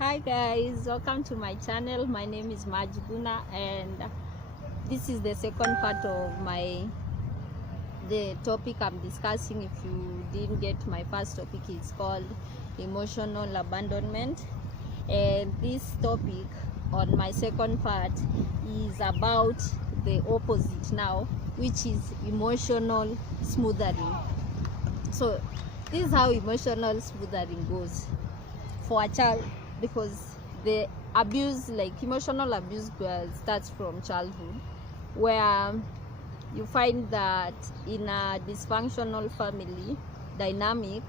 Hi guys, welcome to my channel. My name is Majiduna, and this is the second part of the topic I'm discussing. If you didn't get my first topic, it's called emotional abandonment, and this topic on my second part is about the opposite now, which is emotional smothering. So this is how emotional smothering goes for a child, because the abuse, like emotional abuse, starts from childhood, where you find that in a dysfunctional family dynamic,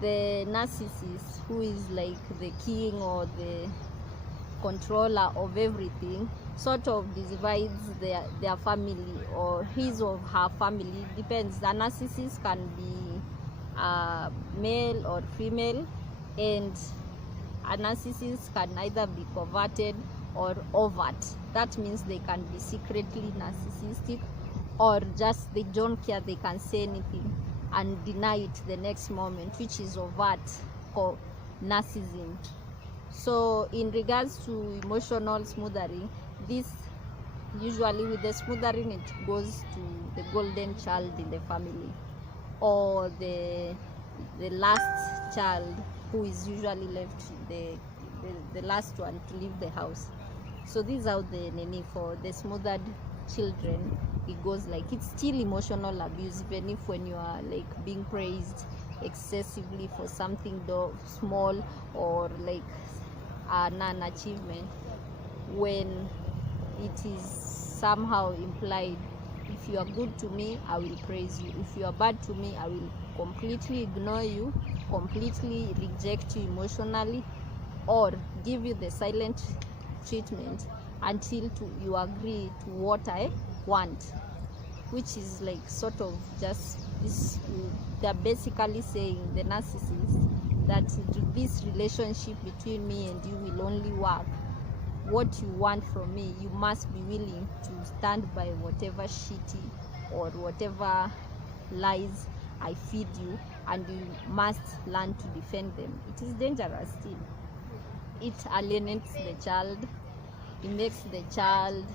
the narcissist, who is like the king or the controller of everything, sort of divides their family, or his or her family, depends. The narcissist can be male or female, and a narcissist can either be coverted or overt. That means they can be secretly narcissistic, or just they don't care, they can say anything and deny it the next moment, which is overt narcissism. So in regards to emotional smothering, this usually, with the smothering, it goes to the golden child in the family, or the last child, who is usually left the last one to leave the house. So this is how the nene for the smothered children, it goes like, it's still emotional abuse, even if when you are like being praised excessively for something small, or like an achievement, when it is somehow implied, if you are good to me, I will praise you. If you are bad to me, I will completely ignore you, completely reject you emotionally, or give you the silent treatment until you agree to what I want, which is like sort of just this. They're basically saying, the narcissist, that this relationship between me and you will only work. What you want from me, you must be willing to stand by whatever shitty or whatever lies I feed you, and you must learn to defend them. It is dangerous still. It alienates the child. It makes the child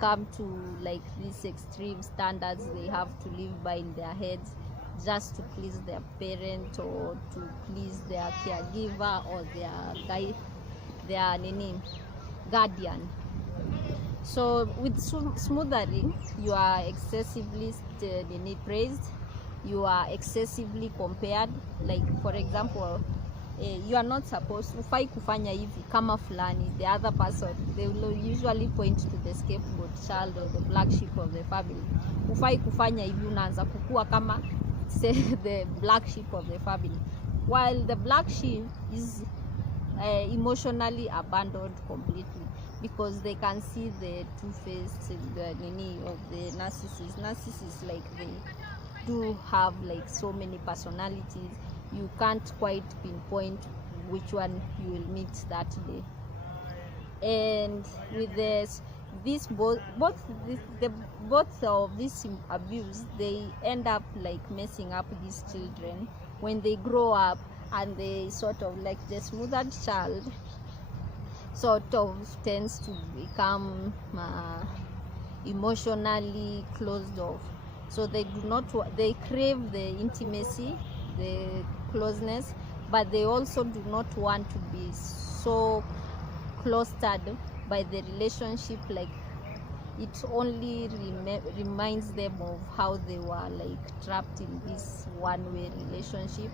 come to like these extreme standards they have to live by in their heads, just to please their parent, or to please their caregiver, or their guardian. So with smothering, you are excessively praised, you are excessively compared. Like for example, you are not supposed, ufai kufanya hivi kama fulani. The other person, they will usually point to the scapegoat child, or the black sheep of the family. Ufai kufanya hivi, unaanza kukua kama say the black sheep of the family, while the black sheep is emotionally abandoned completely, because they can see the two-faced of the narcissists. Like, they do have like so many personalities. You can't quite pinpoint which one you will meet that day. And with both of this abuse, they end up like messing up these children when they grow up, and they sort of like, the smothered child sort of tends to become emotionally closed off. So they they crave the intimacy, the closeness, but they also do not want to be so clustered by the relationship. Like, it only reminds them of how they were like trapped in this one-way relationship,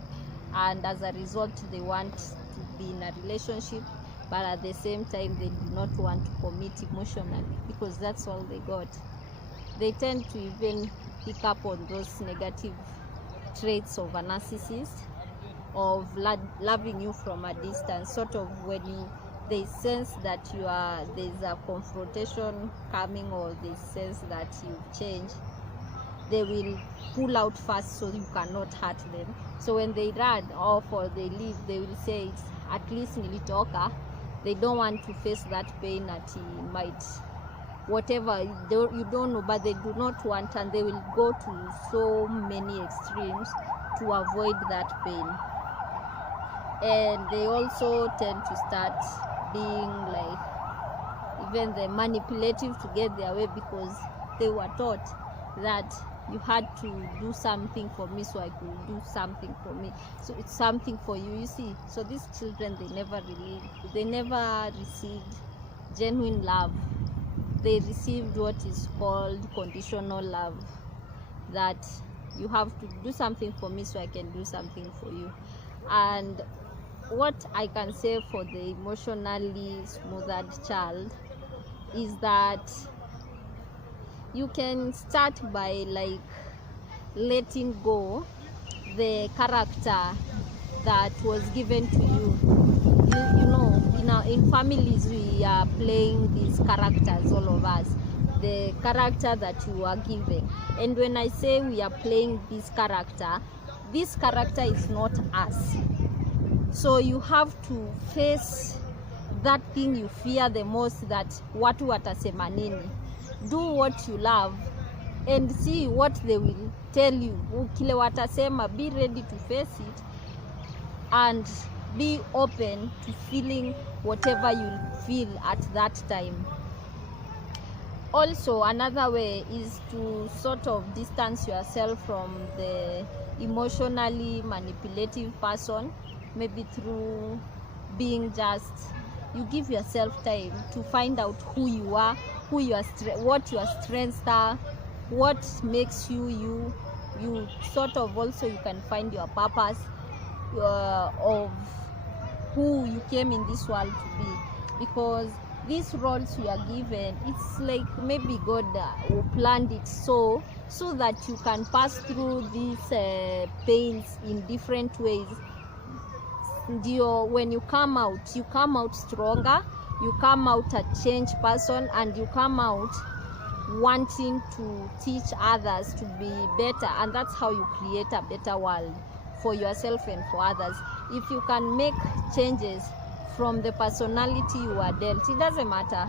and as a result they want to be in a relationship, but at the same time they do not want to commit emotionally, because that's all they got. They tend to even pick up on those negative traits of a narcissist, of loving you from a distance. Sort of when they sense that there's a confrontation coming, or they sense that you've changed, they will pull out first so you cannot hurt them. So when they run off or they leave, they will say, at least nilitoka. They don't want to face that pain that he might, whatever, you don't know, but they do not want, and they will go to so many extremes to avoid that pain. and they also tend to start being like even the manipulative to get their way, because they were taught that you had to do something for me so I could do something for me, so it's something for you, you see. So these children, they never received genuine love. They received what is called conditional love, that you have to do something for me so I can do something for you. And what I can say for the emotionally smothered child is that you can start by like letting go the character that was given to you. You know, in families we are playing these characters, all of us, the character that you are given. And when I say we are playing this character is not us. So you have to face that thing you fear the most, that watu watasema nini. Do what you love and see what they will tell you. Kile watasema, be ready to face it and be open to feeling whatever you feel at that time. Also, another way is to sort of distance yourself from the emotionally manipulative person, maybe through being just, you give yourself time to find out who you are, what your strengths are, what makes you you. You sort of also, you can find your purpose of who you came in this world to be, because these roles you are given, it's like maybe God planned it so that you can pass through these pains in different ways. When you come out stronger, you come out a changed person, and you come out wanting to teach others to be better, and that's how you create a better world for yourself and for others. If you can make changes from the personality you are dealt, it doesn't matter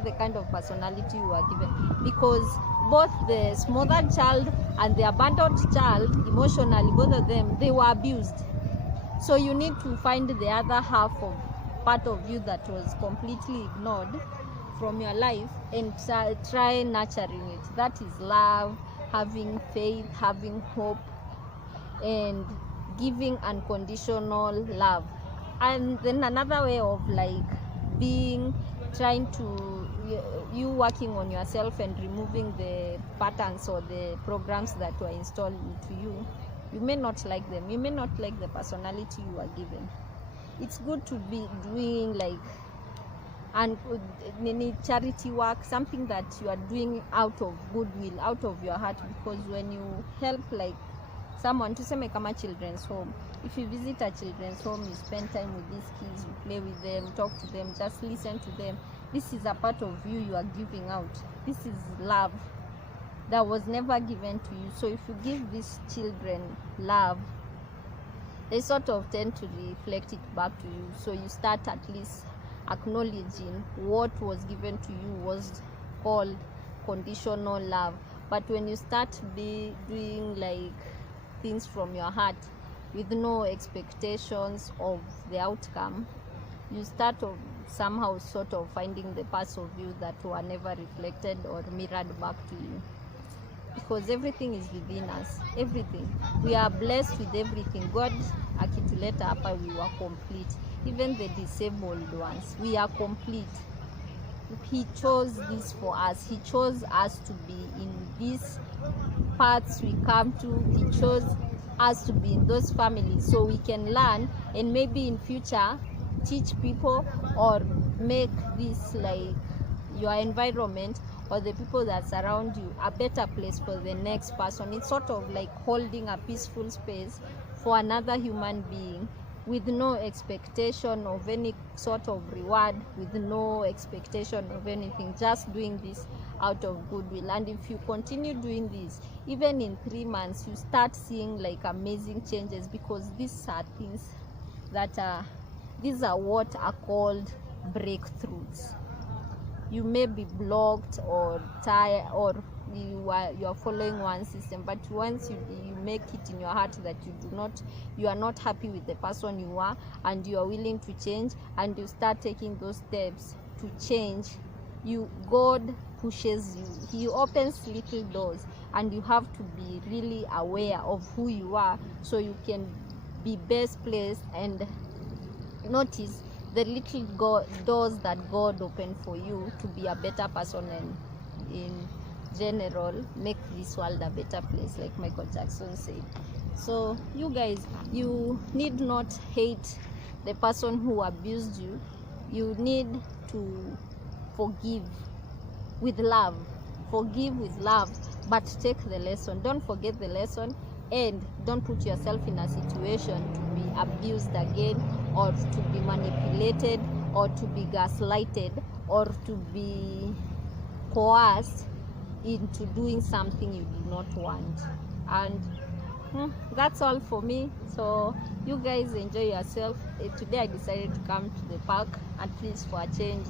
the kind of personality you are given, because both the smothered child and the abandoned child, emotionally, both of them, they were abused. So you need to find the other half of part of you that was completely ignored from your life and try nurturing it. That is love, having faith, having hope, and giving unconditional love. And then another way of like you working on yourself and removing the patterns or the programs that were installed into you. You may not like them, you may not like the personality you are given. It's good to be doing like charity work, something that you are doing out of goodwill, out of your heart, because when you help like someone, tuseme kama children's home, if you visit a children's home, you spend time with these kids, you play with them, talk to them, just listen to them. This is a part of you are giving out. This is love that was never given to you. So if you give these children love, they sort of tend to reflect it back to you. So you start at least acknowledging what was given to you was called conditional love. But when you start doing like things from your heart with no expectations of the outcome, you start somehow sort of finding the parts of you that were never reflected or mirrored back to you. Because everything is within us, everything. We are blessed with everything. God akituleta hapa, we were complete. Even the disabled ones, we are complete. He chose this for us. He chose us to be in these paths we come to. He chose us to be in those families so we can learn, and maybe in future teach people or make this like your environment or the people that surround you a better place for the next person. It's sort of like holding a peaceful space for another human being with no expectation of any sort of reward, with no expectation of anything, just doing this out of goodwill. And if you continue doing this, even in 3 months, you start seeing like amazing changes, because these are things that these are what are called breakthroughs. You may be blocked or tired or you are following one system. But once you make it in your heart that you are not happy with the person you are, and you are willing to change, and you start taking those steps to change, God pushes you. He opens little doors, and you have to be really aware of who you are, so you can be best placed and notice the little doors that God opened for you to be a better person, and in general make this world a better place, like Michael Jackson said. So you guys, you need not hate the person who abused you. You need to forgive with love. Forgive with love, but take the lesson. Don't forget the lesson, and don't put yourself in a situation to be abused again, or to be manipulated, or to be gaslighted, or to be coerced into doing something you do not want. And that's all for me. So you guys enjoy yourself. Today I decided to come to the park, at least for a change,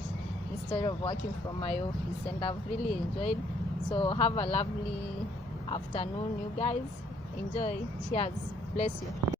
instead of working from my office, and I've really enjoyed. So have a lovely afternoon, you guys. Enjoy. Cheers. Bless you.